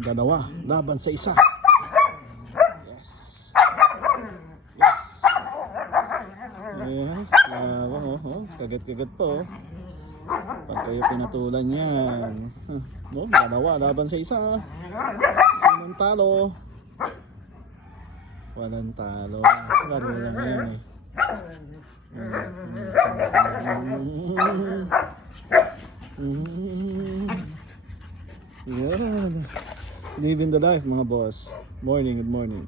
Dalawa laban sa isa. Yes. Yes. Ayan. Kagat-kagat po. Pag kayo pinatulan yan. Dalawa laban sa isa. Sinong talo? Walang talo. Laro lang yan eh. Yan. Living the life mga boss. Morning, good morning.